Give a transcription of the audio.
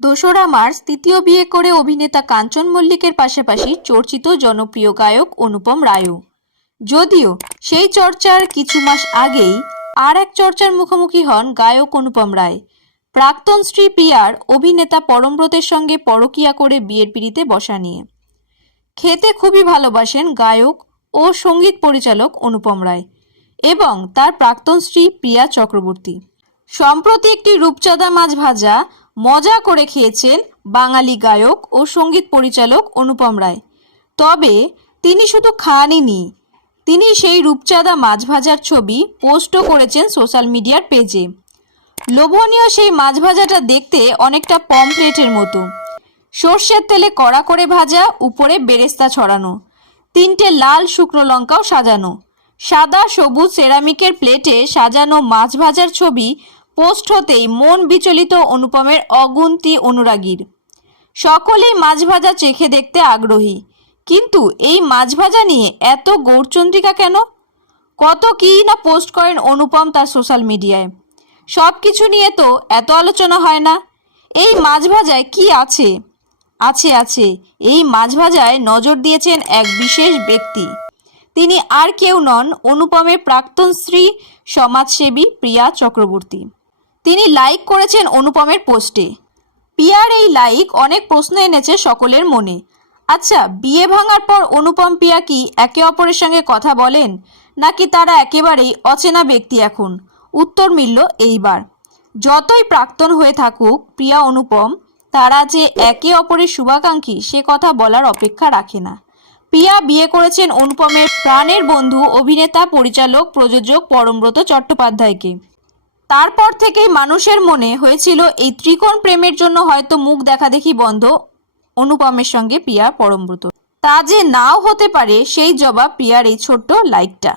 দোসরা মার্চ তৃতীয় বিয়ে করে অভিনেতা কাঞ্চন মল্লিকের পাশাপাশি চর্চিত জনপ্রিয় গায়ক অনুপম রায়ও। যদিও সেই চর্চার কিছু মাস আগেই আর এক চর্চার মুখোমুখি হন গায়ক অনুপম রায়। প্রাক্তন স্ত্রী প্রিয়ার অভিনেতা পরমব্রতের সঙ্গে পরকিয়া করে বিয়ের পিড়িতে বসা নিয়ে। খেতে খুবই ভালোবাসেন গায়ক ও সংগীত পরিচালক অনুপম রায় এবং তার প্রাক্তন স্ত্রী প্রিয়া চক্রবর্তী। সম্প্রতি একটি রূপচাঁদা মাছ ভাজা মজা করে খেয়েছেন বাঙালি গায়ক ও সংগীত পরিচালক অনুপম রায়। তবে তিনি শুধু খানইনি, তিনি সেই রূপচাঁদা মাছ ভাজার ছবি পোস্টও করেছেন সোশ্যাল মিডিয়ার পেজে। লোভনীয় সেই মাছ ভাজাটা দেখতে অনেকটা পমপ্লেটের মতো। সর্ষের তেলে কড়া করে ভাজা, উপরে বেরেস্তা ছড়ানো, তিনটে লাল শুকনো লঙ্কাও সাজানো, সাদা সবুজ সেরামিকের প্লেটে সাজানো মাছ ভাজার ছবি পোস্ট হতেই মন বিচলিত অনুপমের অগুন্তি অনুরাগীর। সকলেই মাছ ভাজা চেখে দেখতে আগ্রহী। কিন্তু এই মাছ ভাজা নিয়ে এত গৌরচন্দ্রিকা কেন? কত কী না পোস্ট করেন অনুপম তার সোশ্যাল মিডিয়ায়। সব কিছু নিয়ে তো এত আলোচনা হয় না। এই মাছ ভাজায় কি আছে? আছে আছে, এই মাছ ভাজায় নজর দিয়েছেন এক বিশেষ ব্যক্তি। তিনি আর কেউ নন অনুপমের প্রাক্তন স্ত্রী, সমাজসেবী প্রিয়া চক্রবর্তী। তিনি লাইক করেছেন অনুপমের পোস্টে পিয়ার এই লাইক অনেক প্রশ্ন এনেছে সকলের মনে। আচ্ছা বিয়ে ভাঙার পর অনুপম পিয়া কি একে অপরের সঙ্গে কথা বলেন? নাকি তারা একেবারেই অচেনা ব্যক্তি এখন? উত্তর মিলল এইবার। যতই প্রাক্তন হয়ে থাকুক, প্রিয়া অনুপম, তারা যে একে অপরের শুভাকাঙ্ক্ষী সে কথা বলার অপেক্ষা রাখে না। প্রিয়া বিয়ে করেছেন অনুপমের প্রাণের বন্ধু, অভিনেতা, পরিচালক, প্রযোজক পরমব্রত চট্টোপাধ্যায়কে। তারপর থেকেই মানুষের মনে হয়েছিল, এই ত্রিকোণ প্রেমের জন্য হয়তো মুখ দেখা দেখি বন্ধ। অনুপমের সঙ্গে প্রিয়া পরমব্রত। তা যে নাও হতে পারে, সেই জবাব প্রিয়ার এই ছোট্ট লাইকটা।